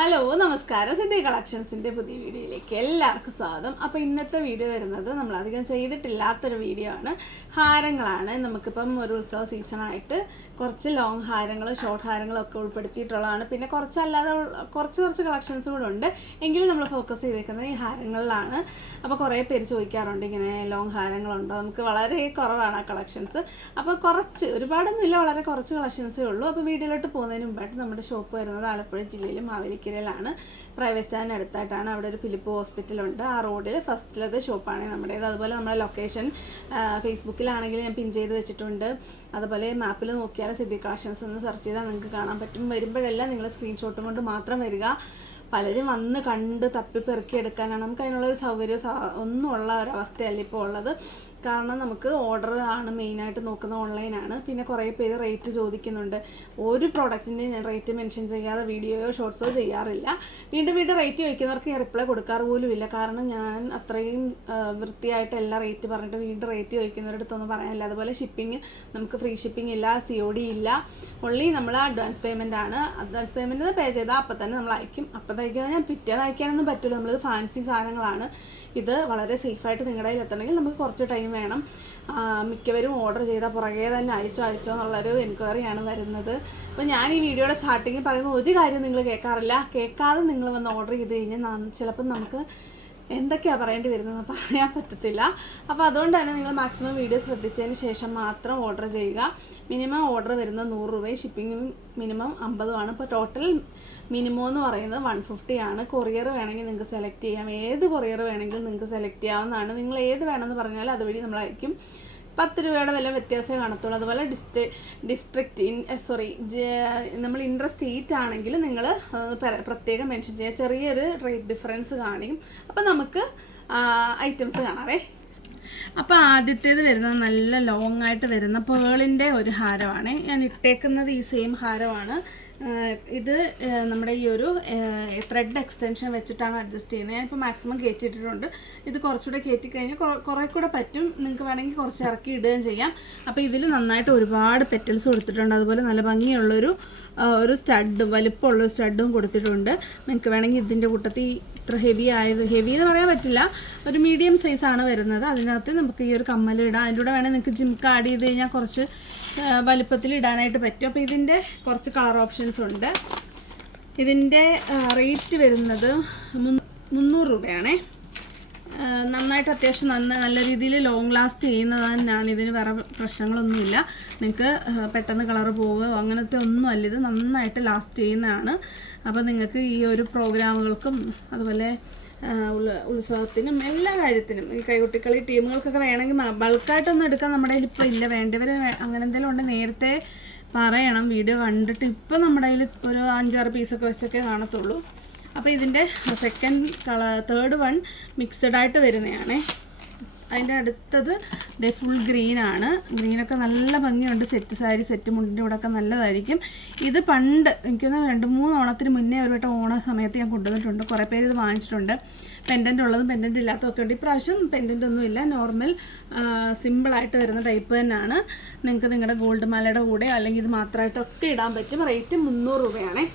Hello നമസ്കാരം. സിദ്ധി കളക്ഷൻസിന്റെ പുതിയ വീഡിയോയിലേക്ക് എല്ലാവർക്കും സ്വാഗതം. അപ്പോൾ ഇന്നത്തെ വീഡിയോ വരുന്നത് നമ്മൾ അധികം ചെയ്തിട്ടില്ലാത്തൊരു വീഡിയോ ആണ്. ഹാരങ്ങളാണ്. നമുക്കിപ്പം ഒരു ഉത്സവ സീസണായിട്ട് കുറച്ച് ലോങ് ഹാരങ്ങളും ഷോർട്ട് ഹാരങ്ങളും ഒക്കെ ഉൾപ്പെടുത്തിയിട്ടുള്ളതാണ്. പിന്നെ കുറച്ചല്ലാതെ കുറച്ച് കുറച്ച് കളക്ഷൻസ് കൂടെ ഉണ്ട്. എങ്കിലും നമ്മൾ ഫോക്കസ് ചെയ്തേക്കുന്നത് ഈ ഹാരങ്ങളിലാണ്. അപ്പോൾ കുറേ പേര് ചോദിക്കാറുണ്ട് ഇങ്ങനെ ലോങ് ഹാരങ്ങളുണ്ടോ? നമുക്ക് വളരെ കുറവാണ് ആ കളക്ഷൻസ് അപ്പോൾ കുറച്ച് ഒരുപാടൊന്നുമില്ല വളരെ കുറച്ച് കളക്ഷൻസേ ഉള്ളൂ. അപ്പോൾ വീഡിയോയിലോട്ട് പോകുന്നതിന് മുമ്പായിട്ട് നമ്മുടെ ഷോപ്പ് വരുന്നത് ആലപ്പുഴ ജില്ലയിൽ മാവേലിക്കരയിലാണ് പ്രൈവറ്റ് സ്റ്റാൻഡ് അടുത്തായിട്ടാണ് അവിടെ ഒരു ഫിലിപ്പ് ഹോസ്പിറ്റൽ ഉണ്ട് ആ റോഡിൽ ഫസ്റ്റിലത്തെ ഷോപ്പാണ് നമ്മുടേത്. അതുപോലെ നമ്മുടെ ലൊക്കേഷൻ ഫേസ്ബുക്കിലാണെങ്കിൽ ഞാൻ പിൻ ചെയ്ത് വെച്ചിട്ടുണ്ട്. അതുപോലെ മാപ്പിൽ നോക്കിയാൽ സിദ്ധി കളക്ഷൻസ് എന്ന് സെർച്ച് ചെയ്താൽ നിങ്ങൾക്ക് കാണാൻ പറ്റും. വരുമ്പോഴെല്ലാം നിങ്ങൾ സ്ക്രീൻഷോട്ടും കൊണ്ട് മാത്രം വരിക. പലരും വന്ന് കണ്ട് തപ്പി പെറുക്കി എടുക്കാനാണ്. നമുക്ക് അതിനുള്ള ഒരു സൗകര്യം ഒന്നും ഉള്ള ഒരവസ്ഥയല്ല ഇപ്പോൾ ഉള്ളത്. കാരണം നമുക്ക് ഓർഡർ ആണ് മെയിനായിട്ട് നോക്കുന്നത് ഓൺലൈനാണ് പിന്നെ കുറേ പേര് റേറ്റ് ചോദിക്കുന്നുണ്ട്. ഒരു പ്രോഡക്റ്റിന്റെ ഞാൻ റേറ്റ് മെൻഷൻ ചെയ്യാതെ വീഡിയോയോ ഷോർട്സോ ചെയ്യാറില്ല. വീണ്ടും വീണ്ടും റേറ്റ് ചോദിക്കുന്നവർക്ക് ഞാൻ റിപ്ലൈ കൊടുക്കാറ് പോലും ഇല്ല കാരണം ഞാൻ അത്രയും വൃത്തിയായിട്ട് എല്ലാ റേറ്റ് പറഞ്ഞിട്ട് വീണ്ടും റേറ്റ് ചോദിക്കുന്നവരുടെ അടുത്തൊന്നും പറയാനില്ല. അതുപോലെ ഷിപ്പിംഗ് നമുക്ക് ഫ്രീ ഷിപ്പിംഗ് ഇല്ല സി ഒ ഡി ഇല്ല. ഒള്ളി നമ്മൾ അഡ്വാൻസ് പേയ്മെന്റ് ആണ്. അഡ്വാൻസ് പേയ്മെന്റ് പേ ചെയ്താൽ അപ്പം തന്നെ നമ്മൾ അയക്കും. അപ്പം തയ്ക്കാൻ ഞാൻ പിറ്റേന്ന് അയക്കാനൊന്നും പറ്റില്ല നമ്മളിത് ഫാൻസി സാധനങ്ങളാണ്. ഇത് വളരെ സേഫായിട്ട് നിങ്ങളുടെ കയ്യിൽ എത്തണമെങ്കിൽ നമുക്ക് കുറച്ച് ടൈം വേണം. മിക്കവരും ഓർഡർ ചെയ്ത പുറകെ തന്നെ അയച്ചോ അയച്ചോ എന്നുള്ളൊരു എൻക്വയറിയാണ് വരുന്നത്. അപ്പോൾ ഞാൻ ഈ വീഡിയോയുടെ സ്റ്റാർട്ടിങ്ങിൽ പറയുന്ന ഒരു കാര്യം നിങ്ങൾ കേൾക്കാറില്ല. കേൾക്കാതെ നിങ്ങൾ വന്ന് ഓർഡർ ചെയ്ത് കഴിഞ്ഞാൽ ചിലപ്പം നമുക്ക് എന്തൊക്കെയാണ് പറയേണ്ടി വരുന്നത് പറയാൻ പറ്റത്തില്ല. അപ്പോൾ അതുകൊണ്ട് തന്നെ നിങ്ങൾ മാക്സിമം വീഡിയോ ശ്രദ്ധിച്ചതിന് ശേഷം മാത്രം ഓർഡർ ചെയ്യുക. മിനിമം ഓർഡർ വരുന്നത് നൂറ് രൂപയും ഷിപ്പിംഗ് മിനിമം അമ്പതുമാണ് ഇപ്പോൾ ടോട്ടൽ മിനിമം എന്ന് പറയുന്നത് വൺ ഫിഫ്റ്റി ആണ്. കൊറിയർ വേണമെങ്കിൽ നിങ്ങൾക്ക് സെലക്ട് ചെയ്യാം. ഏത് കൊറിയർ വേണമെങ്കിലും നിങ്ങൾക്ക് സെലക്ട് ചെയ്യാവുന്നതാണ്. നിങ്ങൾ ഏത് വേണമെന്ന് പറഞ്ഞാൽ അതുവഴി നമ്മളായിരിക്കും പത്ത് രൂപയുടെ വില വ്യത്യാസമേ കാണത്തുള്ളൂ. അതുപോലെ ഡിസ്ട്രി ഡിസ്ട്രിക്റ്റ് ഇൻ സോറി നമ്മൾ ഇന്റർ സ്റ്റേറ്റ് ആണെങ്കിൽ നിങ്ങൾ പ്രത്യേകം മെൻഷൻ ചെയ്യുക ചെറിയൊരു റേറ്റ് ഡിഫറൻസ് കാണിക്കും. അപ്പം നമുക്ക് ഐറ്റംസ് കാണാവേ. അപ്പോൾ ആദ്യത്തേത് വരുന്നത് നല്ല ലോങ് ആയിട്ട് വരുന്ന പേളിന്റെ ഒരു ഹാരമാണ്. ഞാൻ ഇട്ടേക്കുന്നത് ഈ സെയിം ഹാരമാണ്. ഇത് നമ്മുടെ ഈ ഒരു ത്രെഡ് എക്സ്റ്റൻഷൻ വെച്ചിട്ടാണ് അഡ്ജസ്റ്റ് ചെയ്യുന്നത്. ഞാനിപ്പോൾ മാക്സിമം കയറ്റിയിട്ടിട്ടുണ്ട് ഇത് കുറച്ചുകൂടെ കയറ്റി കഴിഞ്ഞാൽ കുറ- കൂടെ പറ്റും. നിങ്ങൾക്ക് വേണമെങ്കിൽ കുറച്ച് ഇറക്കി ഇടുകയും ചെയ്യാം. അപ്പോൾ ഇതിൽ നന്നായിട്ട് ഒരുപാട് പെറ്റൽസ് കൊടുത്തിട്ടുണ്ട്. അതുപോലെ നല്ല ഭംഗിയുള്ളൊരു ഒരു സ്റ്റഡ് വലിപ്പമുള്ള സ്റ്റഡും കൊടുത്തിട്ടുണ്ട്. നിങ്ങൾക്ക് വേണമെങ്കിൽ ഇതിന്റെ കൂട്ടത്തിൽ ഇത്ര ഹെവി ആയത് ഹെവി എന്ന് പറയാൻ പറ്റില്ല. ഒരു മീഡിയം സൈസാണ് വരുന്നത്. അതിനകത്ത് നമുക്ക് ഈ ഒരു കമ്മൽ ഇടാം അതിന്റെ കൂടെ വേണമെങ്കിൽ നിങ്ങൾക്ക് ജിംക്ക് ആഡ് ചെയ്ത് കഴിഞ്ഞാൽ കുറച്ച് വലിപ്പത്തിൽ ഇടാനായിട്ട് പറ്റും. അപ്പോൾ ഇതിന്റെ കുറച്ച് കളർ ഓപ്ഷൻസ് ഉണ്ട്. ഇതിന്റെ റേറ്റ് വരുന്നത് മുന്ന് മുന്നൂറ് രൂപയാണേ. നന്നായിട്ട് അത്യാവശ്യം നന്ന നല്ല രീതിയിൽ ലോങ് ലാസ്റ്റ് ചെയ്യുന്നതാണ് ഇതിന് വേറെ പ്രശ്നങ്ങളൊന്നുമില്ല. നിങ്ങൾക്ക് പെട്ടെന്ന് കളർ പോവുകയോ അങ്ങനത്തെ ഒന്നും അല്ല. ഇത് നന്നായിട്ട് ലാസ്റ്റ് ചെയ്യുന്നതാണ്. അപ്പോൾ നിങ്ങൾക്ക് ഈ ഒരു പ്രോഗ്രാമുകൾക്കും അതുപോലെ ഉത്സവത്തിനും എല്ലാ കാര്യത്തിനും ഈ കൈകുട്ടിക്കളി ടീമുകൾക്കൊക്കെ വേണമെങ്കിൽ ബൾക്കായിട്ടൊന്നും എടുക്കാൻ നമ്മുടെ കയ്യിൽ ഇപ്പോൾ ഇല്ല. വേണ്ടവർ അങ്ങനെ എന്തെങ്കിലും ഉണ്ട് നേരത്തെ പറയണം. വീഡിയോ കണ്ടിട്ട് ഇപ്പം നമ്മുടെ കയ്യിൽ ഒരു അഞ്ചാറ് പീസൊക്കെ വെച്ചൊക്കെ കാണത്തുള്ളൂ. അപ്പോൾ ഇതിന്റെ second colour third one mixed ആയിട്ട് വരുന്നതാണ്. അതിന്റെ അടുത്തത് ദേ ഫുൾ ഗ്രീൻ ആണ്. ഗ്രീനൊക്കെ നല്ല ഭംഗിയുണ്ട്. സെറ്റ് സാരി സെറ്റ് മുണ്ടിന്റെ കൂടെ ഒക്കെ നല്ലതായിരിക്കും. ഇത് പണ്ട് എനിക്കൊന്ന് രണ്ട് മൂന്ന് ഓണത്തിന് മുന്നേ ഒരു വട്ടം ഓണ സമയത്ത് ഞാൻ കൊണ്ടുവന്നിട്ടുണ്ട്. കുറേ പേര് ഇത് വാങ്ങിച്ചിട്ടുണ്ട്. പെൻഡന്റ് ഉള്ളതും പെൻഡന്റ് ഇല്ലാത്തതൊക്കെ ഉണ്ട്. ഇപ്രാവശ്യം പെൻഡന്റ് ഒന്നുമില്ല നോർമൽ സിമ്പിളായിട്ട് വരുന്ന ടൈപ്പ് തന്നെയാണ്. നിങ്ങൾക്ക് നിങ്ങളുടെ ഗോൾഡ് മാലയുടെ കൂടെ അല്ലെങ്കിൽ ഇത് മാത്രമായിട്ടൊക്കെ ഇടാൻ പറ്റും. റേറ്റ് മുന്നൂറ് രൂപയാണേ.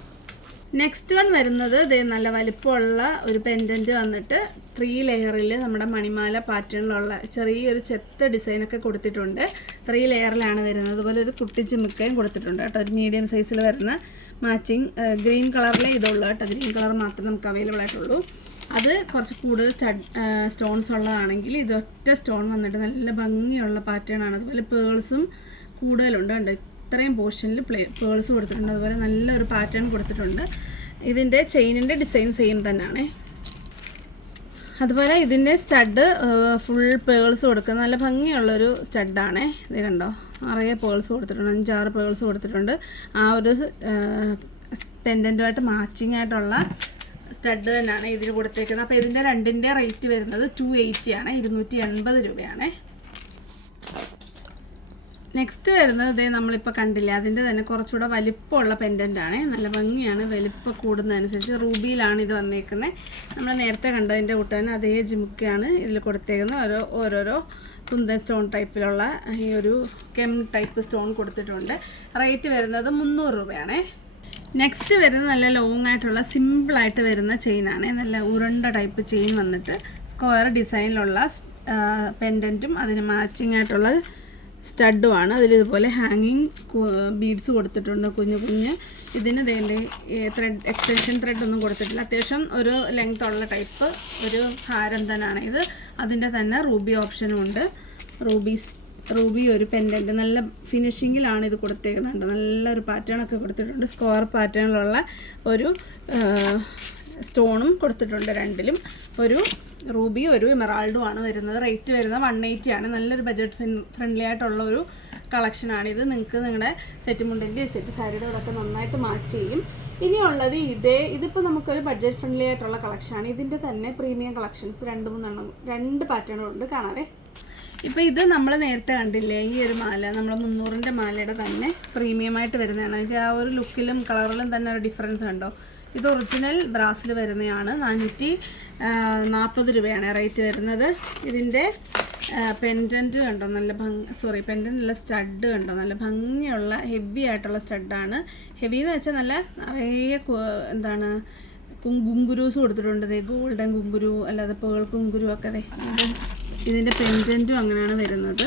നെക്സ്റ്റ് വൺ വരുന്നത് ദേ നല്ല വലിപ്പമുള്ള ഒരു പെൻഡന്റ് വന്നിട്ട് ത്രീ ലെയറിൽ നമ്മുടെ മണിമാല പാറ്റേണിലുള്ള ചെറിയൊരു ചെത്ത ഡിസൈനൊക്കെ കൊടുത്തിട്ടുണ്ട്. ത്രീ ലെയറിലാണ് വരുന്നത്. അതുപോലെ ഒരു കുട്ടി ചുമക്കയും കൊടുത്തിട്ടുണ്ട് കേട്ടോ. ഒരു മീഡിയം സൈസിൽ വരുന്ന മാച്ചിങ് ഗ്രീൻ കളറിലേ ഇതുള്ളൂ കേട്ടോ. ഗ്രീൻ കളർ മാത്രമേ നമുക്ക് അവൈലബിൾ ആയിട്ടുള്ളൂ. അത് കുറച്ച് കൂടുതൽ സ്റ്റോൺസ് ഉള്ളതാണെങ്കിൽ ഇതൊറ്റ സ്റ്റോൺ വന്നിട്ട് നല്ല ഭംഗിയുള്ള പാറ്റേൺ ആണ്. അതുപോലെ പേൾസും കൂടുതലുണ്ട് ഉണ്ട് ഇത്രയും പോർഷനിൽ പ്ലേ പേൾസ് കൊടുത്തിട്ടുണ്ട്. അതുപോലെ നല്ലൊരു പാറ്റേൺ കൊടുത്തിട്ടുണ്ട്. ഇതിന്റെ ചെയിനിന്റെ ഡിസൈൻ സെയിം തന്നെയാണ്. അതുപോലെ ഇതിന്റെ സ്റ്റഡ് ഫുൾ പേൾസ് കൊടുക്കുന്ന നല്ല ഭംഗിയുള്ളൊരു സ്റ്റഡാണ്. ഇത് കണ്ടോ? നിറയെ പേൾസ് കൊടുത്തിട്ടുണ്ട്. അഞ്ചാറ് പേൾസ് കൊടുത്തിട്ടുണ്ട്. ആ ഒരു പെൻഡന്റുമായിട്ട് മാച്ചിങ് ആയിട്ടുള്ള സ്റ്റഡ് തന്നെയാണ് ഇതിൽ കൊടുത്തേക്കുന്നത്. അപ്പോൾ ഇതിന്റെ രണ്ടിന്റെ റേറ്റ് വരുന്നത് ടു എയ്റ്റി ആണ്. ഇരുന്നൂറ്റി എൺപത് രൂപയാണേ. നെക്സ്റ്റ് വരുന്നത് ഇതേ നമ്മളിപ്പോൾ കണ്ടില്ല അതിന്റെ തന്നെ കുറച്ചുകൂടെ വലിപ്പമുള്ള പെൻഡന്റ് ആണ്. നല്ല ഭംഗിയാണ് വലിപ്പം കൂടുന്നതനുസരിച്ച് റൂബിയിലാണ് ഇത് വന്നേക്കുന്നത് നമ്മൾ നേരത്തെ കണ്ടതിന്റെ കൂട്ടാൻ അതേ ജിമുക്കയാണ് ഇതിൽ കൊടുത്തേക്കുന്നത് ഓരോ ഓരോരോ കുന്തൻ സ്റ്റോൺ ടൈപ്പിലുള്ള ഈ ഒരു കെം ടൈപ്പ് സ്റ്റോൺ കൊടുത്തിട്ടുണ്ട്. റേറ്റ് വരുന്നത് മുന്നൂറ് രൂപയാണേ. നെക്സ്റ്റ് വരുന്നത് നല്ല ലോങ് ആയിട്ടുള്ള സിമ്പിളായിട്ട് വരുന്ന ചെയിനാണ് നല്ല ഉരുണ്ട ടൈപ്പ് ചെയിൻ വന്നിട്ട് സ്ക്വയർ ഡിസൈനിലുള്ള പെൻഡന്റും അതിന് മാച്ചിങ് ആയിട്ടുള്ള സ്റ്റഡുമാണ് അതിൽ ഇതുപോലെ ഹാങ്ങിങ് ബീഡ്സ് കൊടുത്തിട്ടുണ്ട് കുഞ്ഞു കുഞ്ഞ്. ഇതിന് വേണ്ടി ത്രെഡ് എക്സ്റ്റൻഷൻ ത്രെഡ് ഒന്നും കൊടുത്തിട്ടില്ല. അത്യാവശ്യം ഒരു ലെങ്ത് ഉള്ള ടൈപ്പ് ഒരു ഹാരം തന്നെയാണ് ഇത്. അതിന്റെ തന്നെ റൂബി ഓപ്ഷനും ഉണ്ട്. റൂബി റൂബി ഒരു പെൻഡന്റ് നല്ല ഫിനിഷിങ്ങിലാണ് ഇത് കൊടുത്തേക്കുന്നുണ്ട്. നല്ലൊരു പാറ്റേൺ ഒക്കെ കൊടുത്തിട്ടുണ്ട്. സ്ക്വയർ പാറ്റേണിലുള്ള ഒരു സ്റ്റോണും കൊടുത്തിട്ടുണ്ട് രണ്ടിലും. ഒരു റൂബി ഒരു എമറാൾഡും ആണ് വരുന്നത്. റേറ്റ് വരുന്നത് വൺ എയ്റ്റി ആണ്. നല്ലൊരു ബജറ്റ് ഫ്രണ്ട്ലി ആയിട്ടുള്ള ഒരു കളക്ഷനാണ് ഇത്. നിങ്ങൾക്ക് നിങ്ങളുടെ സെറ്റ് മുണ്ടിന്റെ സെറ്റ് സാരിയുടെ കൂടെ നന്നായിട്ട് മാച്ച് ചെയ്യും. ഇനിയുള്ളത് ഇതേ ഇതിപ്പോൾ നമുക്കൊരു ബഡ്ജറ്റ് ഫ്രണ്ട്ലി ആയിട്ടുള്ള കളക്ഷനാണ് ഇതിന്റെ തന്നെ പ്രീമിയം കളക്ഷൻസ് രണ്ട് മൂന്നെണ്ണം രണ്ട് പാറ്റേണുകളുണ്ട് കാണാവേ. ഇപ്പോൾ ഇത് നമ്മൾ നേരത്തെ കണ്ടില്ലേ ഈ ഒരു മാല. നമ്മൾ മുന്നൂറിന്റെ മാലയുടെ തന്നെ പ്രീമിയമായിട്ട് വരുന്നതാണ്. അതിന്റെ ആ ഒരു ലുക്കിലും കളറിലും തന്നെ ഒരു ഡിഫറൻസ് കണ്ടോ ഇത് ഒറിജിനൽ ബ്രാസിൽ വരുന്നതാണ് നാനൂറ്റി നാൽപ്പത് രൂപയാണ് റേറ്റ് വരുന്നത്. ഇതിന്റെ പെൻഡന്റ് കണ്ടോ? നല്ല ഭംഗി സോറി പെൻഡന്റ് നല്ല സ്റ്റഡ് കണ്ടോ? നല്ല ഭംഗിയുള്ള ഹെവി ആയിട്ടുള്ള സ്റ്റഡാണ് ഹെവി എന്ന് വെച്ചാൽ നല്ല നിറയെ എന്താണ് കുങ്കുരൂസ് കൊടുത്തിട്ടുണ്ട് ദേ ഗോൾഡൻ കുങ്കുരു അല്ലാതെ പേൾ കുങ്കുരു ഒക്കെ അതെ ഇത് ഇതിന്റെ പെൻഡന്റും അങ്ങനെയാണ് വരുന്നത്.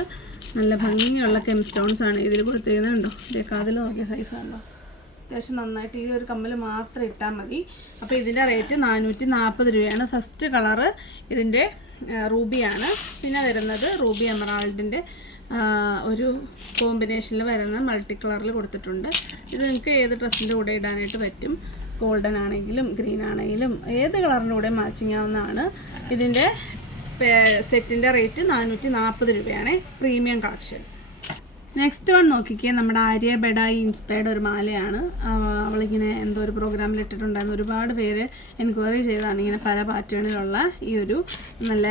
നല്ല ഭംഗിയുള്ള കെം സ്റ്റോൺസ് ആണ് ഇതിൽ കൊടുത്തിരുന്നുണ്ടോ ഇതേ കാതിൽ നോക്കിയ സൈസാണല്ലോ അത്യാവശ്യം നന്നായിട്ട് ഈ ഒരു കമ്മൽ മാത്രം ഇട്ടാൽ മതി. അപ്പോൾ ഇതിന്റെ റേറ്റ് നാനൂറ്റി നാൽപ്പത് രൂപയാണ് ഫസ്റ്റ് കളറ് ഇതിന്റെ റൂബിയാണ് പിന്നെ വരുന്നത് റൂബി എമറാൾഡിന്റെ ഒരു കോമ്പിനേഷനിൽ വരുന്ന മൾട്ടി കളറിൽ കൊടുത്തിട്ടുണ്ട്. ഇത് നിങ്ങൾക്ക് ഏത് ഡ്രസ്സിന്റെ കൂടെ ഇടാനായിട്ട് പറ്റും? ഗോൾഡൻ ആണെങ്കിലും ഗ്രീൻ ആണെങ്കിലും ഏത് കളറിന്റെ കൂടെ മാച്ചിങ് ആവുന്നതാണ്. ഇതിന്റെ സെറ്റിന്റെ റേറ്റ് നാനൂറ്റി നാൽപ്പത് രൂപയാണ്. പ്രീമിയം കളക്ഷൻ നെക്സ്റ്റ് വൺ നോക്കിക്കേ നമ്മുടെ ആര്യ ബെഡായി ഇൻസ്പയർഡ് ഒരു മാലയാണ്. അവ- അവളിങ്ങനെ എന്തോ ഒരു പ്രോഗ്രാമിൽ ഇട്ടിട്ടുണ്ടായിരുന്നു. ഒരുപാട് പേര് എൻക്വയറി ചെയ്തതാണ് ഇങ്ങനെ പല പാറ്റേണിലുള്ള ഈ ഒരു നല്ല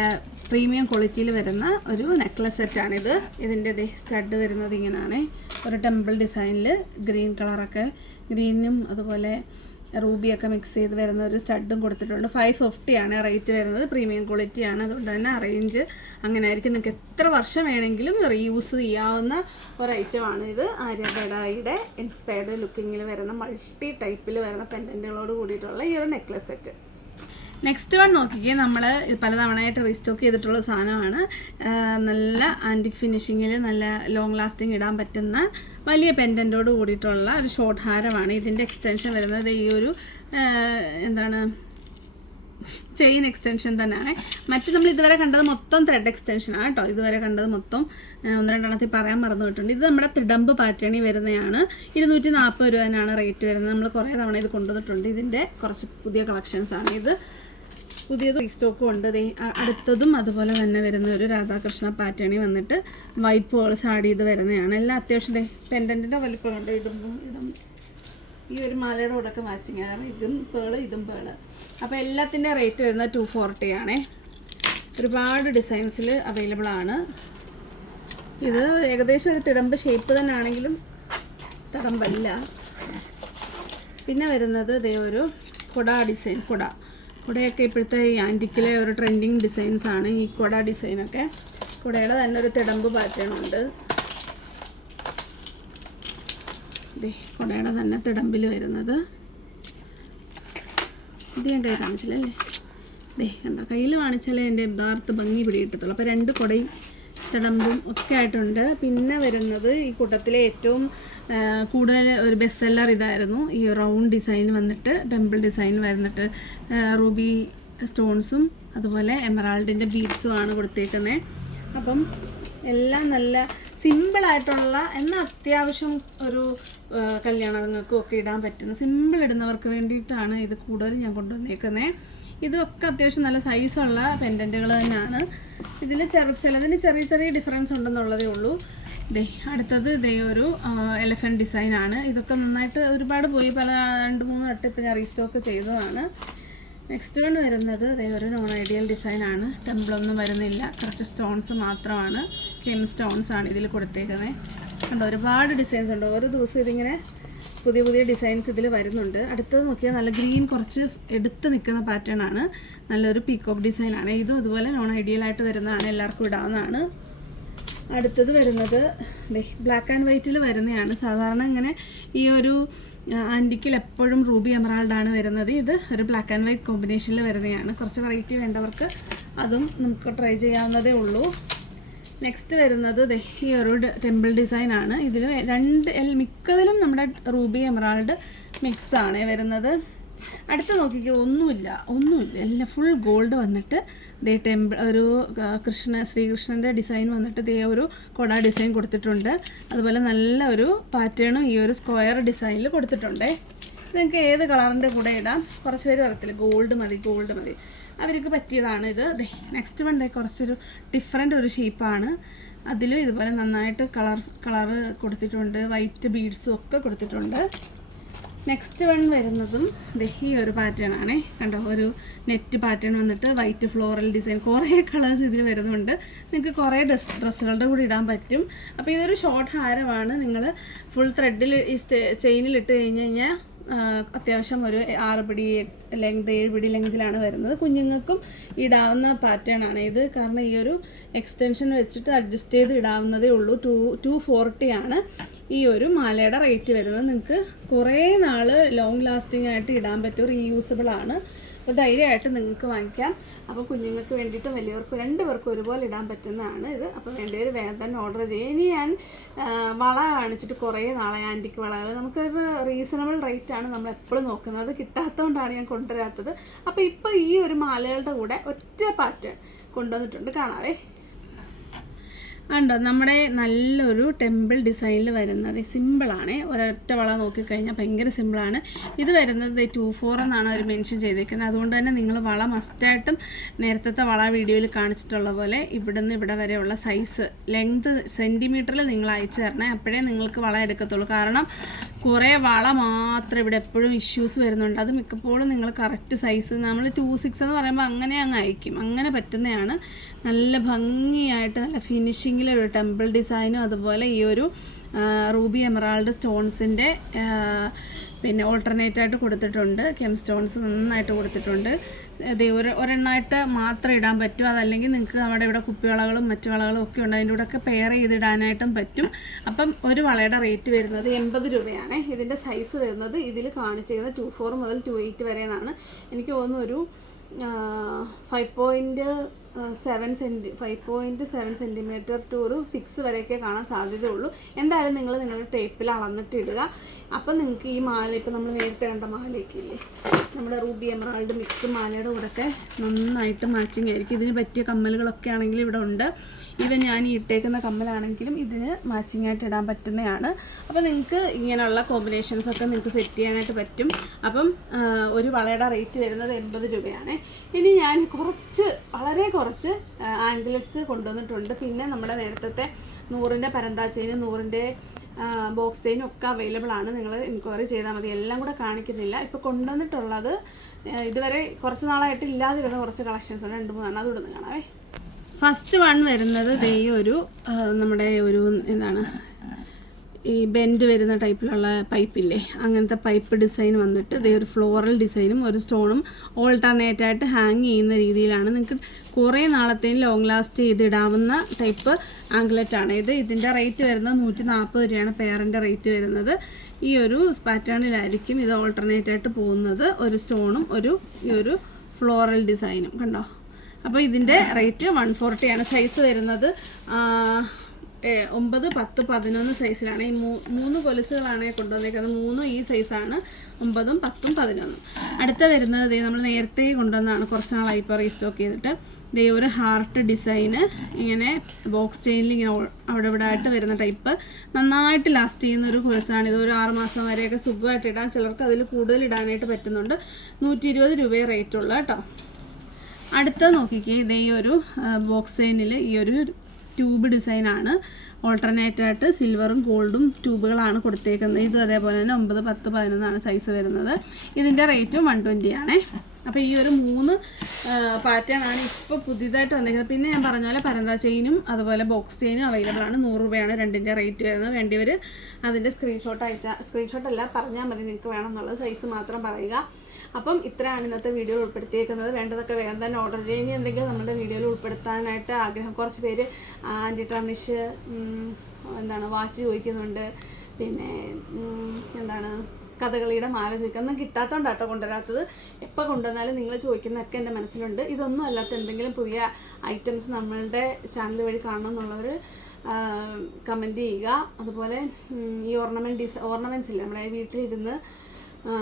പ്രീമിയം ക്വാളിറ്റിയിൽ വരുന്ന ഒരു നെക്ലസ് സെറ്റാണിത് ഇതിന്റെ സ്റ്റഡ് വരുന്നത് ഇങ്ങനെയാണ് ഒരു ടെമ്പിൾ ഡിസൈനിൽ ഗ്രീൻ കളറൊക്കെ ഗ്രീനും അതുപോലെ റൂബിയൊക്കെ മിക്സ് ചെയ്ത് വരുന്ന ഒരു സ്റ്റഡും കൊടുത്തിട്ടുണ്ട്. ഫൈവ് ഫിഫ്റ്റി ആണ് റേറ്റ് വരുന്നത്. പ്രീമിയം ക്വാളിറ്റി ആണ്. അതുകൊണ്ട് തന്നെ അറേഞ്ച് അങ്ങനെ ആയിരിക്കും നിങ്ങൾക്ക് എത്ര വർഷം വേണമെങ്കിലും റീയൂസ് ചെയ്യാവുന്ന ഒരു ഐറ്റമാണ് ഇത്. ആര്യബഡായിയുടെ ഇൻസ്പയർഡ് ലുക്കിങ്ങിൽ വരുന്ന മൾട്ടി ടൈപ്പിൽ വരുന്ന പെൻഡന്റുകളോട് കൂടിയിട്ടുള്ള ഈ ഒരു നെക്ലസ് സെറ്റ് നെക്സ്റ്റ് വൺ നോക്കിക്കേ. നമ്മൾ പലതവണയായിട്ട് റീസ്റ്റോക്ക് ചെയ്തിട്ടുള്ള സാധനമാണ്. നല്ല ആന്റിക് ഫിനിഷിങ്ങിൽ നല്ല ലോങ് ലാസ്റ്റിംഗ് ഇടാൻ പറ്റുന്ന വലിയ പെൻഡന്റോട് കൂടിയിട്ടുള്ള ഒരു ഷോർട്ട് ഹാരമാണ്. ഇതിന്റെ എക്സ്റ്റൻഷൻ വരുന്നത് ഈ ഒരു എന്താണ് ചെയിൻ എക്സ്റ്റൻഷൻ തന്നെയാണ്. മറ്റ് നമ്മൾ ഇതുവരെ കണ്ടത് മൊത്തം ത്രെഡ് എക്സ്റ്റൻഷനാണ് കേട്ടോ. ഇതുവരെ കണ്ടത് മൊത്തം ഒന്ന് രണ്ടെണ്ണത്തിൽ പറയാൻ മറന്നു പോയിട്ടുണ്ട് ഇത് നമ്മുടെ തിടമ്പ് പാറ്റേണി വരുന്നതാണ്. ഇരുന്നൂറ്റി നാൽപ്പത് രൂപ തന്നെയാണ് റേറ്റ് വരുന്നത്. നമ്മൾ കുറേ തവണ ഇത് കൊണ്ടുവന്നിട്ടുണ്ട്. ഇതിന്റെ കുറച്ച് പുതിയ കളക്ഷൻസാണ് ഇത്. പുതിയത് സ്റ്റോക്കും ഉണ്ട്. അടുത്തതും അതുപോലെ തന്നെ വരുന്ന ഒരു രാധാകൃഷ്ണ പാറ്റേണി വന്നിട്ട് വൈറ്റ് പേൾസ് ആഡ് ചെയ്ത് വരുന്നതാണ്. എല്ലാം അത്യാവശ്യം പെൻഡന്റിന്റെ വലിപ്പം കണ്ട്? ഇടുമ്പോൾ ഇടും. ഈ ഒരു മാലയുടെ കൂടെ മാച്ചിങ് ആണ്. ഇതും പേൾ ഇതും പേൾ അപ്പോൾ എല്ലാത്തിന്റെ റേറ്റ് വരുന്നത് ടു ഫോർട്ടി ആണേ. ഒരുപാട് ഡിസൈൻസിൽ അവൈലബിൾ ആണ്. ഇത് ഏകദേശം ഒരു തിടമ്പ് ഷേപ്പ് തന്നെ ആണെങ്കിലും തിടമ്പല്ല. പിന്നെ വരുന്നത് ഇതേ ഒരു കുട ഡിസൈൻ കുട. കുടയൊക്കെ ഇപ്പോഴത്തെ ഈ ആന്റിക്കിലെ ഒരു ട്രെൻഡിങ് ഡിസൈൻസ് ആണ്. ഈ കുട ഡിസൈനൊക്കെ കുടയുടെ തന്നെ ഒരു തിടമ്പ് പാറ്റേൺ ഉണ്ട്. കുടയുടെ തന്നെ തിടമ്പിൽ വരുന്നത്. ഇത് ഞാൻ കൈ കാണിച്ചില്ലല്ലേ ദേ കണ്ടോ? കയ്യിൽ കാണിച്ചാലേ എന്റെ യഥാർത്ഥ ഭംഗി പിടികിട്ടത്തുള്ളൂ അപ്പോൾ രണ്ട് കുടയും തിടമ്പും ഒക്കെ ആയിട്ടുണ്ട്. പിന്നെ വരുന്നത് ഈ കൂട്ടത്തിലെ ഏറ്റവും കൂടുതൽ ഒരു ബെസ്റ്റ് സെല്ലർ ഇതായിരുന്നു. ഈ റൗണ്ട് ഡിസൈൻ വന്നിട്ട് ടെമ്പിൾ ഡിസൈൻ വന്നിട്ട് റൂബി സ്റ്റോൺസും അതുപോലെ എമറാൾഡിന്റെ ബീഡ്സും ആണ് കൊടുത്തേക്കുന്നത് അപ്പം എല്ലാം നല്ല സിമ്പിളായിട്ടുള്ള എന്നാൽ അത്യാവശ്യം ഒരു കല്യാണങ്ങൾക്കും ഒക്കെ ഇടാൻ പറ്റുന്ന സിമ്പിൾ ഇടുന്നവർക്ക് വേണ്ടിയിട്ടാണ് ഇത് കൂടുതലും ഞാൻ കൊണ്ടുവന്നേക്കുന്നത് ഇതൊക്കെ അത്യാവശ്യം നല്ല സൈസുള്ള പെൻഡന്റുകൾ തന്നെയാണ്. ഇതിൽ ചെറു ചിലതിന് ചെറിയ ചെറിയ ഡിഫറൻസ് ഉണ്ടെന്നുള്ളതേ ഉള്ളൂ. ദേ അടുത്തത് ഇതേ ഒരു എലഫന്റ് ഡിസൈനാണ് ഇതൊക്കെ നന്നായിട്ട് ഒരുപാട് പോയി. പല രണ്ട് മൂന്ന് വട്ടം ഇപ്പോൾ ഞാൻ റീസ്റ്റോക്ക് ചെയ്തതാണ്. നെക്സ്റ്റ് വൺ വരുന്നത് ഇതേ ഒരു നോൺ ഐഡിയൽ ഡിസൈനാണ് ടെമ്പിളൊന്നും വരുന്നില്ല. കുറച്ച് സ്റ്റോൺസ് മാത്രമാണ്. കെം സ്റ്റോൺസ് ആണ് ഇതിൽ കൊടുത്തേക്കുന്നത് കണ്ടോ ഒരുപാട് ഡിസൈൻസ് ഉണ്ട്. ഓരോ ദിവസം ഇതിങ്ങനെ പുതിയ പുതിയ ഡിസൈൻസ് ഇതിൽ വരുന്നുണ്ട്. അടുത്തത് നോക്കിയാൽ നല്ല ഗ്രീൻ കുറച്ച് എടുത്ത് നിൽക്കുന്ന പാറ്റേൺ ആണ്. നല്ലൊരു പീക്കോപ്പ് ഡിസൈനാണ് ഇതും അതുപോലെ നോൺ ഐഡിയൽ ആയിട്ട് വരുന്നതാണ്. എല്ലാവർക്കും ഇടാവുന്നതാണ്. അടുത്തത് വരുന്നത് ബ്ലാക്ക് ആൻഡ് വൈറ്റിൽ വരുന്നതാണ് സാധാരണ ഇങ്ങനെ ഈ ഒരു ആന്റിക്കിൽ എപ്പോഴും റൂബി എമറാൾഡാണ് വരുന്നത്. ഇത് ഒരു ബ്ലാക്ക് ആൻഡ് വൈറ്റ് കോമ്പിനേഷനിൽ വരുന്നതാണ്. കുറച്ച് വെറൈറ്റി വേണ്ടവർക്ക് അതും നമുക്ക് ട്രൈ ചെയ്യാവുന്നതേ ഉള്ളൂ. നെക്സ്റ്റ് വരുന്നത് ഈ ഒരു ടെമ്പിൾ ഡിസൈൻ ആണ്. ഇതിൽ രണ്ട് മിക്കതിലും നമ്മുടെ റൂബി എമറാൾഡ് മിക്സ് ആണ് വരുന്നത്. അടുത്ത നോക്കിക്കോ ഒന്നുമില്ല ഒന്നുമില്ല. എല്ലാം ഫുൾ ഗോൾഡ് വന്നിട്ട് ദേ ടെമ്പിൾ ഒരു കൃഷ്ണ ശ്രീകൃഷ്ണന്റെ ഡിസൈൻ വന്നിട്ട് ദേ ഒരു കൊട ഡിസൈൻ കൊടുത്തിട്ടുണ്ട്. അതുപോലെ നല്ല ഒരു പാറ്റേണും ഈ ഒരു സ്ക്വയർ ഡിസൈനിൽ കൊടുത്തിട്ടുണ്ടേ. നിങ്ങൾക്ക് ഏത് കളറിന്റെ കൂടെ ഇടാം. കുറച്ച് പേര് പറയത്തില്ല ഗോൾഡ് മതി ഗോൾഡ് മതി. അവർക്ക് പറ്റിയതാണ് ഇത്. നെക്സ്റ്റ് വൺ ഡേ കുറച്ചൊരു ഡിഫറെന്റ് ഒരു ഷേപ്പാണ് അതിലും ഇതുപോലെ നന്നായിട്ട് കളർ കളറ് കൊടുത്തിട്ടുണ്ട്. വൈറ്റ് ബീഡ്സും ഒക്കെ കൊടുത്തിട്ടുണ്ട്. നെക്സ്റ്റ് വൺ വരുന്നതും ഈ ഒരു പാറ്റേൺ ആണേ. കണ്ടോ ഒരു നെറ്റ് പാറ്റേൺ വന്നിട്ട് വൈറ്റ് ഫ്ലോറൽ ഡിസൈൻ കുറേ കളേഴ്സ് ഇതിൽ വരുന്നുണ്ട്. നിങ്ങൾക്ക് കുറേ ഡ്രസ് ഡ്രസ്സുകളുടെ കൂടി ഇടാൻ പറ്റും. അപ്പോൾ ഇതൊരു ഷോർട്ട് ഹാരമാണ്. നിങ്ങൾ ഫുൾ ത്രെഡിൽ ഈ ചെയിനിൽ ഇട്ട് കഴിഞ്ഞ് കഴിഞ്ഞാൽ അത്യാവശ്യം ഒരു ആറ് പിടി ലെങ്ത് ഏഴ് പിടി ലെങ്തിലാണ് വരുന്നത്. കുഞ്ഞുങ്ങൾക്കും ഇടാവുന്ന പാറ്റേൺ ആണ് ഇത്. കാരണം ഈ ഒരു എക്സ്റ്റൻഷൻ വെച്ചിട്ട് അഡ്ജസ്റ്റ് ചെയ്ത് ഇടാവുന്നതേ ഉള്ളൂ. ടു ടു ഫോർട്ടി ആണ്. ഈ ഒരു മാലയുടെ റേറ്റ് വരുന്നത് നിങ്ങൾക്ക് കുറേ നാൾ ലോങ് ലാസ്റ്റിംഗ് ആയിട്ട് ഇടാൻ പറ്റും റീയൂസബിൾ ആണ്. അപ്പോൾ ധൈര്യമായിട്ട് നിങ്ങൾക്ക് വാങ്ങിക്കാം. അപ്പോൾ കുഞ്ഞുങ്ങൾക്ക് വേണ്ടിയിട്ടും വലിയവർക്കും രണ്ട് പേർക്കും ഒരുപോലെ ഇടാൻ പറ്റുന്നതാണ് ഇത്. അപ്പോൾ വേണ്ടവർ വേഗം തന്നെ ഓർഡർ ചെയ്യും. ഇനി ഞാൻ വള കാണിച്ചിട്ട് കുറേ നാളെ ആന്റിക് വളകൾ. നമുക്കൊരു റീസണബിൾ റേറ്റ് ആണ് നമ്മൾ എപ്പോഴും നോക്കുന്നത്. കിട്ടാത്തതുകൊണ്ടാണ് ഞാൻ കൊണ്ടുവരാത്തത്. അപ്പോൾ ഇപ്പോൾ ഈ ഒരു മാലകളുടെ കൂടെ ഒറ്റ പാറ്റേൺ കൊണ്ടുവന്നിട്ടുണ്ട്. കാണാവേ. ഉണ്ടോ നമ്മുടെ നല്ലൊരു ടെമ്പിൾ ഡിസൈനിൽ വരുന്നത് സിമ്പിളാണ് ഒരൊറ്റ വള നോക്കിക്കഴിഞ്ഞാൽ ഭയങ്കര സിമ്പിളാണ് ഇത് വരുന്നത് ടു ഫോർ എന്നാണ് അവർ മെൻഷൻ ചെയ്തേക്കുന്നത്. അതുകൊണ്ട് തന്നെ നിങ്ങൾ വള മസ്റ്റായിട്ടും നേരത്തെ വള വീഡിയോയിൽ കാണിച്ചിട്ടുള്ള പോലെ ഇവിടെ നിന്ന് ഇവിടെ വരെയുള്ള സൈസ് ലെങ്ത് സെന്റിമീറ്ററിൽ നിങ്ങൾ അയച്ചു തരണേ. അപ്പോഴേ നിങ്ങൾക്ക് വള എടുക്കത്തുള്ളൂ. കാരണം കുറേ വള മാത്രം ഇവിടെ എപ്പോഴും ഇഷ്യൂസ് വരുന്നുണ്ട്. അത് മിക്കപ്പോഴും നിങ്ങൾ കറക്റ്റ് സൈസ് നമ്മൾ ടു സിക്സ് എന്ന് പറയുമ്പോൾ അങ്ങനെ അങ്ങ് അയക്കും. അങ്ങനെ പറ്റുന്നതാണ്. നല്ല ഭംഗിയായിട്ട് നല്ല ഫിനിഷിങ്ങിൽ ഒരു ടെമ്പിൾ ഡിസൈനും അതുപോലെ ഈ ഒരു റൂബി എമറാൾഡ് സ്റ്റോൺസിന്റെ പിന്നെ ഓൾട്ടർനേറ്റ് ആയിട്ട് കൊടുത്തിട്ടുണ്ട്. കെം സ്റ്റോൺസ് നന്നായിട്ട് കൊടുത്തിട്ടുണ്ട്. ഒരു ഒരെണ്ണമായിട്ട് മാത്രം ഇടാൻ പറ്റും. അതല്ലെങ്കിൽ നിങ്ങൾക്ക് നമ്മുടെ ഇവിടെ കുപ്പിവളകളും മറ്റു വളകളും ഒക്കെ ഉണ്ട്. അതിന്റെ കൂടെ ഒക്കെ പെയർ ചെയ്തിടാനായിട്ടും പറ്റും. അപ്പം ഒരു വളയുടെ റേറ്റ് വരുന്നത് എൺപത് രൂപയാണ്. ഇതിന്റെ സൈസ് വരുന്നത് ഇതിൽ കാണിച്ചിരുന്നത് ടു ഫോർ മുതൽ ടു എയ്റ്റ് വരെ എന്നാണ് എനിക്ക് തോന്നുന്നു ഒരു five point seven centi five point seven centimetre to ഒരു സിക്സ് വരെയൊക്കെ കാണാൻ സാധ്യതയുള്ളൂ. എന്തായാലും നിങ്ങൾ നിങ്ങളുടെ ടേപ്പിൽ അളന്നിട്ട് ഇടുക അപ്പം നിങ്ങൾക്ക് ഈ മാല ഇപ്പം നമ്മൾ നേരത്തെ കണ്ട മാലയൊക്കെ ഇല്ലേ? നമ്മുടെ റൂബി എമറാൾഡ് മിക്സ് മാലയുടെ കൂടെയൊക്കെ നന്നായിട്ട് മാച്ചിങ് ആയിരിക്കും. ഇതിന് പറ്റിയ കമ്മലുകളൊക്കെ ആണെങ്കിലും ഇവിടെ ഉണ്ട്. ഈവൻ ഞാൻ ഈ ഇട്ടേക്കുന്ന കമ്മലാണെങ്കിലും ഇതിന് മാച്ചിങ് ആയിട്ട് ഇടാൻ പറ്റുന്നതാണ്. അപ്പോൾ നിങ്ങൾക്ക് ഇങ്ങനെയുള്ള കോമ്പിനേഷൻസ് ഒക്കെ നിങ്ങൾക്ക് സെറ്റ് ചെയ്യാനായിട്ട് പറ്റും. അപ്പം ഒരു വളയുടെ റേറ്റ് വരുന്നത് എൺപത് രൂപയാണ്. ഇനി ഞാൻ കുറച്ച് വളരെ കുറച്ച് ആംഗിൾസ് കൊണ്ടുവന്നിട്ടുണ്ട്. പിന്നെ നമ്മുടെ നേരത്തെ നൂറിന്റെ പരന്താച്ചേന് നൂറിന്റെ ബോക്സ് ചെയിനും ഒക്കെ അവൈലബിൾ ആണ്. നിങ്ങൾ എൻക്വയറി ചെയ്താൽ മതി. എല്ലാം കൂടെ കാണിക്കുന്നില്ല. ഇപ്പോൾ കൊണ്ടുവന്നിട്ടുള്ളത് ഇതുവരെ കുറച്ച് നാളായിട്ട് ഇല്ലാതിരുന്ന കുറച്ച് കളക്ഷൻസ് ഉണ്ട്. രണ്ട് മൂന്നെണ്ണം അത് ഇടുന്ന് കാണാവേ. ഫസ്റ്റ് വൺ വരുന്നത് ഈ ഒരു നമ്മുടെ ഒരു എന്താണ് ഈ ബെൻഡ് വരുന്ന ടൈപ്പിലുള്ള പൈപ്പില്ലേ അങ്ങനത്തെ പൈപ്പ് ഡിസൈൻ വന്നിട്ട് ഇതേ ഒരു ഫ്ലോറൽ ഡിസൈനും ഒരു സ്റ്റോണും ഓൾട്ടർനേറ്റ് ആയിട്ട് ഹാങ് ചെയ്യുന്ന രീതിയിലാണ്. നിങ്ങൾക്ക് കുറേ നാളത്തേന് ലോങ് ലാസ്റ്റ് ചെയ്തിടാവുന്ന ടൈപ്പ് ആംഗ്ലറ്റ് ആണ്. ഇത് ഇതിന്റെ റേറ്റ് വരുന്നത് നൂറ്റി നാൽപ്പത് രൂപയാണ് പെയറിന്റെ റേറ്റ് വരുന്നത്. ഈ ഒരു പാറ്റേണിലായിരിക്കും ഇത് ഓൾട്ടർനേറ്റ് ആയിട്ട് പോകുന്നത്. ഒരു സ്റ്റോണും ഒരു ഈ ഒരു ഫ്ലോറൽ ഡിസൈനും കണ്ടോ? അപ്പോൾ ഇതിന്റെ റേറ്റ് വൺ ഫോർട്ടിയാണ് സൈസ് വരുന്നത് ഒമ്പത് പത്ത് പതിനൊന്ന് സൈസിലാണ്. ഈ മൂന്ന് കൊലുസുകളാണ് കൊണ്ടുവന്നേക്കുന്നത്. മൂന്നും ഈ സൈസാണ്. ഒമ്പതും പത്തും പതിനൊന്നും. അടുത്ത വരുന്നത് നമ്മൾ നേരത്തെ കൊണ്ടുവന്നാണ് കുറച്ച് നാളായി ഇപ്പോൾ റീസ്റ്റോക്ക് ചെയ്തിട്ട്. ഇതേ ഒരു ഹാർട്ട് ഡിസൈന്. ഇങ്ങനെ ബോക്സ് ചെയിനിൽ ഇങ്ങനെ അവിടെ ഇവിടെ ആയിട്ട് വരുന്ന ടൈപ്പ്. നന്നായിട്ട് ലാസ്റ്റ് ചെയ്യുന്ന ഒരു കൊലുസാണ്. ഇത് ഒരു ആറ് മാസം വരെയൊക്കെ സുഖമായിട്ട് ഇടാൻ ചിലർക്ക് അതിൽ കൂടുതൽ ഇടാനായിട്ട് പറ്റുന്നുണ്ട്. നൂറ്റി ഇരുപത് രൂപയെ റേറ്റ് ഉള്ളൂ കേട്ടോ. അടുത്ത നോക്കിക്കേ. ഇതേ ഈ ഒരു ബോക്സ് ചെയിനിൽ ഈ ഒരു ട്യൂബ് ഡിസൈനാണ്. ഓൾട്ടർനേറ്റ് ആയിട്ട് സിൽവറും ഗോൾഡും ട്യൂബുകളാണ് കൊടുത്തേക്കുന്നത്. ഇത് അതേപോലെ തന്നെ ഒമ്പത് പത്ത് പതിനൊന്നാണ് സൈസ് വരുന്നത്. ഇതിന്റെ റേറ്റും വൺ ട്വന്റി ആണേ. അപ്പോൾ ഈ ഒരു മൂന്ന് പാറ്റേൺ ആണ് ഇപ്പോൾ പുതിയതായിട്ട് വന്നിരിക്കുന്നത്. പിന്നെ ഞാൻ പറഞ്ഞ പോലെ പരന്ത ചെയിനും അതുപോലെ ബോക്സ് ചെയിനും അവൈലബിൾ ആണ്. നൂറ് രൂപയാണ് രണ്ടിന്റെ റേറ്റ് വരുന്നത്. വേണ്ടിവർ അതിന്റെ സ്ക്രീൻഷോട്ട് അയച്ചാൽ സ്ക്രീൻഷോട്ട് അല്ല പറഞ്ഞാൽ മതി. നിങ്ങൾക്ക് വേണം എന്നുള്ളത് സൈസ് മാത്രം പറയുക. അപ്പം ഇത്രയാണ് ഇന്നത്തെ വീഡിയോ ഉൾപ്പെടുത്തിയേക്കുന്നത്. വേണ്ടതൊക്കെ വേഗം തന്നെ ഓർഡർ ചെയ്യുന്ന എന്തെങ്കിലും നമ്മുടെ വീഡിയോയിൽ ഉൾപ്പെടുത്താനായിട്ട് ആഗ്രഹം. കുറച്ച് പേര് ആന്റി ടർണിഷ് എന്താണ് വാച്ച് ചോദിക്കുന്നുണ്ട്. പിന്നെ എന്താണ് കഥകളിയുടെ മാല ചോദിക്കുക ഒന്നും കിട്ടാത്തതുകൊണ്ടാട്ടോ കൊണ്ടുവരാത്തത്. എപ്പോൾ കൊണ്ടുവന്നാലും നിങ്ങൾ ചോദിക്കുന്നതൊക്കെ എന്റെ മനസ്സിലുണ്ട്. ഇതൊന്നും അല്ലാത്ത എന്തെങ്കിലും പുതിയ ഐറ്റംസ് നമ്മളുടെ ചാനൽ വഴി കാണണം എന്നുള്ളവർ കമന്റ് ചെയ്യുക. അതുപോലെ ഈ ഓർണമെന്റ് ഡിസൈ ഓർണമെന്റ്സ് ഇല്ലേ? നമ്മുടെ വീട്ടിലിരുന്ന്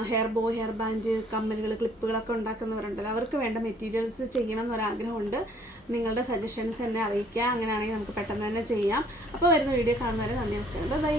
ഹെയർ ബോ ഹെയർ ബാൻഡ് കമ്മലുകൾ ക്ലിപ്പുകളൊക്കെ ഉണ്ടാക്കുന്നവരുണ്ടല്ലോ. അവർക്ക് വേണ്ട മെറ്റീരിയൽസ് ചെയ്യണം എന്നൊരാഗ്രഹമുണ്ട്. നിങ്ങളുടെ സജഷൻസ് എന്നെ അറിയിക്കുക. അങ്ങനെയാണെങ്കിൽ നമുക്ക് പെട്ടെന്ന് തന്നെ ചെയ്യാം. അപ്പോൾ വരുന്ന വീഡിയോ കാണുന്നവരെ നന്ദി നമസ്കാരം. ബൈ